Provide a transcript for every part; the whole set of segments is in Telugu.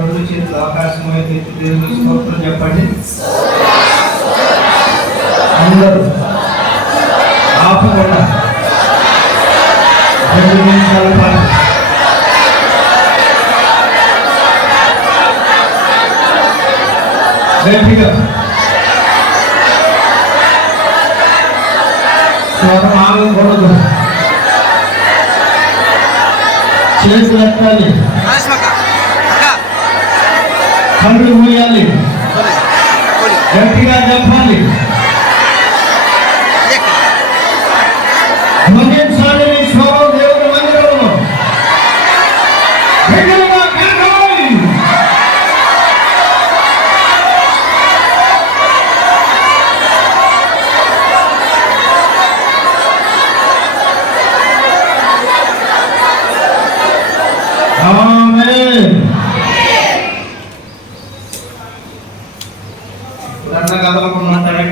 రెండు చేతులు ఆకాశం అయితే దేవుని స్తోత్రం చెప్పండి. అందరూ ఆపకుండా 2 నిమిషాల పాటు గట్టిగా స్వరం ఆగకూడదు. చేతులు ఎత్తాలి, కళ్ళు మూయాలి, గట్టిగా చెప్పాలి, ముగించాలి. స్వరం దేవుని మందిరంలో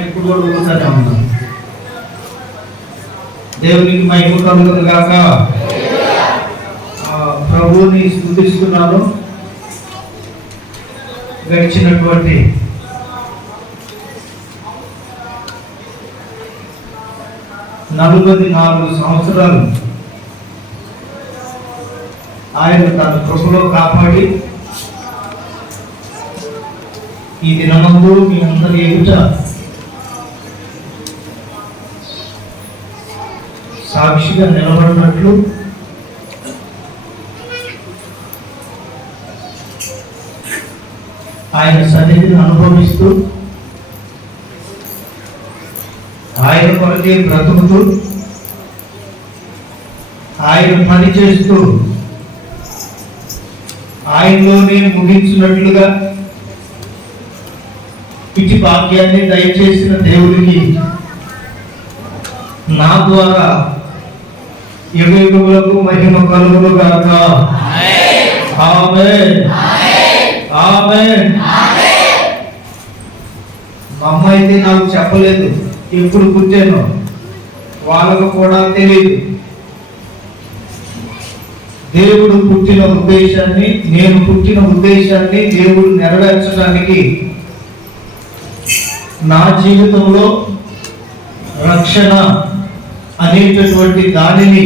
ఇప్పుడు కూడా ఊరుతూనే ఉన్నాం. దేవునికి మహిమ కలుగును గాక. ప్రభువుని స్తుతిస్తున్నాను. గడిచినటువంటి 44 సంవత్సరాలు ఆయన తన కృపలో కాపాడి ఈ దినమందు మీ అందరి ఎదుట సాక్షిగా నిలబడినట్లు ఆయన సన్నిధిని అనుభవిస్తూ ఆయన కొరకే బ్రతుకుతూ ఆయన పని చేస్తూ ఆయనలోనే ముగించినట్లుగా ఇటు భాగ్యాన్ని దయచేసిన దేవుడికి నా ద్వారా యుగయుగములకు మహిమ కలుగును గాక. ఆమేన్, ఆమేన్. మా అమ్మ అయితే నాకు చెప్పలేదు ఎప్పుడు పుట్టానో, వాళ్ళకు కూడా తెలియదు. దేవుడు పుట్టిన ఉద్దేశాన్ని, నేను పుట్టిన ఉద్దేశాన్ని దేవుడు నెరవేర్చడానికి నా జీవితంలో రక్షణ అనేటటువంటి దానిని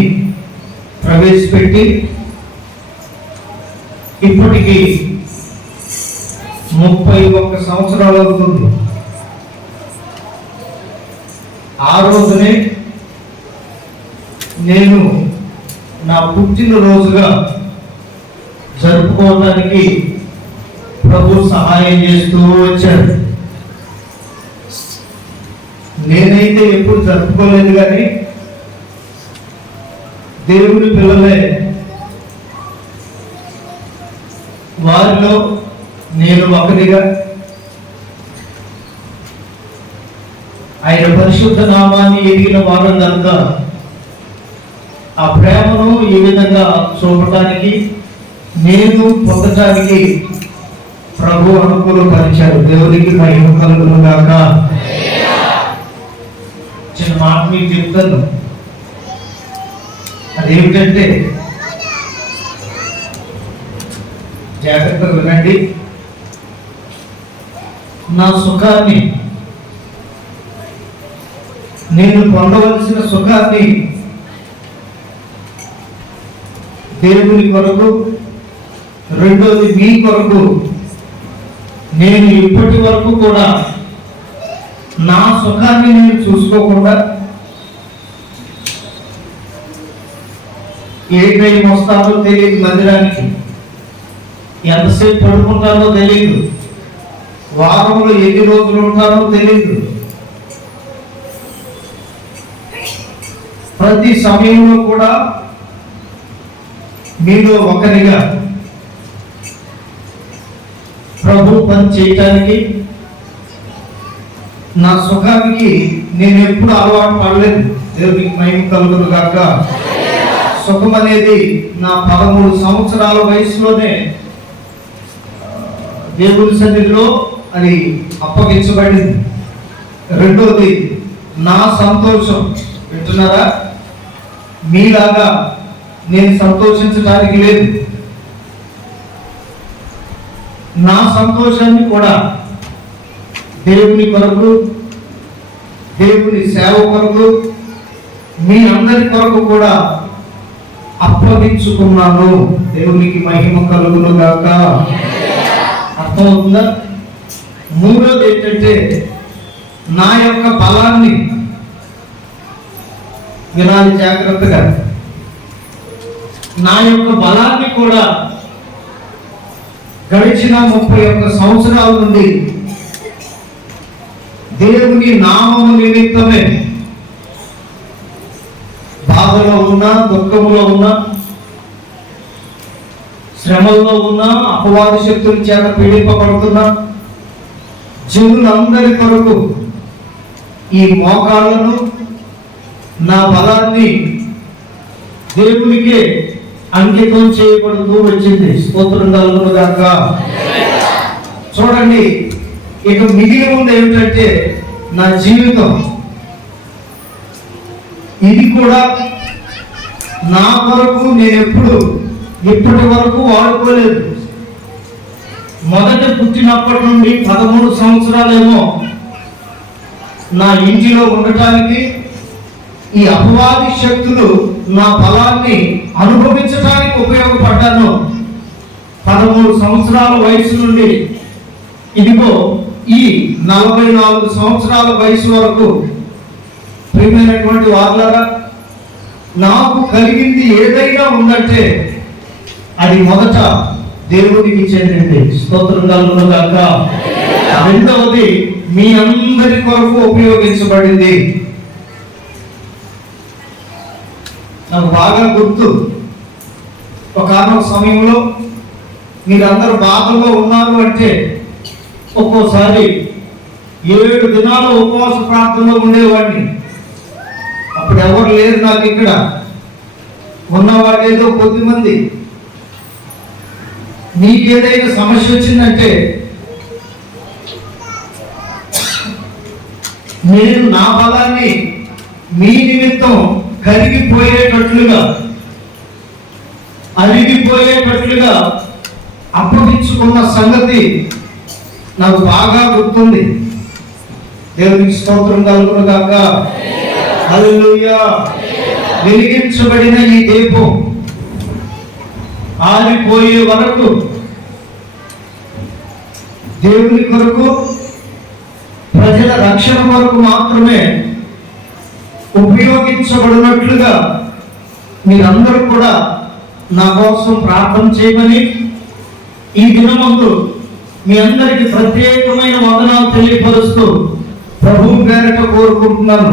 ప్రవేశపెట్టి ఇప్పటికీ 31 సంవత్సరాలు అవుతుంది. ఆ రోజునే నేను నా పుట్టినరోజుగా జరుపుకోవడానికి ప్రభు సహాయం చేస్తూ వచ్చాడు. నేనైతే ఎప్పుడు జరుపుకోలేదు, కానీ దేవుడి పిల్లలే వారిలో నేను ఒకరిగా ఆయన పరిశుద్ధ నామాన్ని ఎదిగిన వారందరిగా ఆ ప్రేమను ఈ విధంగా చూపడానికి, నేను పొందటానికి ప్రభు అనుకూలపరిచారు. దేవునికి మహిమ కలుగును గాక. చిన్న మాట మీకు చెప్తాను. అదేమిటంటే జాగ్రత్తగా వినండి. నా సుఖాన్ని, నేను పొందవలసిన సుఖాన్ని దేవుని కొరకు, రెండోది మీ కొరకు నేను ఇప్పటి వరకు కూడా నా సుఖాన్ని నేను చూసుకోకుండా ఏ టైం వస్తానో తెలియదు, మందిరానికి ఎంతసేపు పడుకుంటానో తెలియదు, వారంలో ఎన్ని రోజులు ఉంటానో తెలియదు. ప్రతి సమయంలో కూడా మీలో ఒకరిగా ప్రభు పని చేయటానికి, నా సుఖానికి నేను ఎప్పుడు అలవాటు పడలేదు. దేవునికి మహిమ కలుగును గాక. సుఖం అనేది నా 13 సంవత్సరాల వయసులోనే దేవుని సన్నిధిలో అది అప్పగించబడింది. రెండోది నా సంతోషం. వింటున్నారా? మీలాగా నేను సంతోషించడానికి లేదు. నా సంతోషాన్ని కూడా దేవుని కొరకు, దేవుని సేవ కొరకు, మీ అందరి కొరకు కూడా అప్పగించుకున్నాను. దేవునికి మహిమ కలుగును గాక. అర్థమవుతుందా? మూడోది ఏంటంటే, నా యొక్క బలాన్ని వినాలి జాగ్రత్తగా. నా యొక్క బలాన్ని కూడా గడిచిన 31 సంవత్సరాల నుండి దేవుని నామము నిమిత్తమే బాధలో ఉన్నా, దుఃఖంలో ఉన్నా, శ్రమల్లో ఉన్నా, అపవాద శక్తుల చేత పీడింపబడుతున్నా, జనులందరి కొరకు ఈ మోకాళ్ళను, నా బలాన్ని దేవునికే అంకితం చేయబడుతూ వచ్చింది. స్తోత్రం కలుగును గాక. చూడండి, ఇక మిగిలి ఉంది ఏమిటంటే నా జీవితం. ఇది కూడా నా కొరకు నేను ఇప్పటి వరకు వాడుకోలేదు. మొదట పుట్టినప్పటి నుండి 13 సంవత్సరాలేమో నా ఇంటిలో ఉండటానికి, ఈ అపవాది శక్తులు నా బలాన్ని అనుభవించడానికి ఉపయోగపడ్డాను. 13 సంవత్సరాల వయసు నుండి ఇదిగో ఈ 44 సంవత్సరాల వయసు వరకు ప్రియమైనటువంటి వారులారా, నాకు కలిగింది ఏదైనా ఉందంటే అది మొదట దేవునికి చెందింది. స్తోత్రం కలుగును గాక. రెండవది మీ అందరి కొరకు ఉపయోగించబడింది. నాకు బాగా గుర్తు, ఒకనొక సమయంలో మీరందరూ బాధల్లో ఉన్నారు అంటే ఒక్కోసారి 7 దినాలు ఉపవాస ప్రార్థనలో ఉండేవాడిని. అప్పుడు ఎవరు లేరు నాకు ఇక్కడ, ఉన్నవాడు ఏదో కొద్దిమంది. నీకేదైనా సమస్య వచ్చిందంటే నేను నా బలాన్ని మీ నిమిత్తం కరిగిపోయేటట్లుగా, అరిగిపోయేటట్లుగా అప్పగించుకున్న సంగతి నాకు బాగా గుర్తుంది. దేవునికి స్తోత్రం కలుగును గాక. హల్లెలూయా. వెలిగించబడిన ఈ దీపం ఆరిపోయే వరకు దేవుని కొరకు, ప్రజల రక్షణ కొరకు మాత్రమే ఉపయోగించబడినట్లుగా మీరందరూ కూడా నా కోసం ప్రార్థన చేయమని ఈ దినమందు మీ అందరికి ప్రత్యేకమైన వందనాలు తెలియపరుస్తూ ప్రభువు పేరిట కోరుకుంటున్నాను.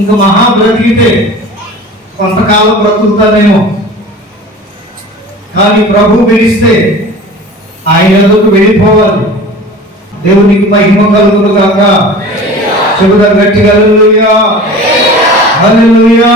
ఇంకా మహా బ్రతికితే కొంతకాలం బ్రతుకుతానేమో, కానీ ప్రభు పిలిస్తే ఆయన ఎదుకు వెళ్ళిపోవాలి. దేవునికి మహిమ కలుగును గాక. చెబుదాం గట్టిగా హల్లెలూయా, హల్లెలూయా.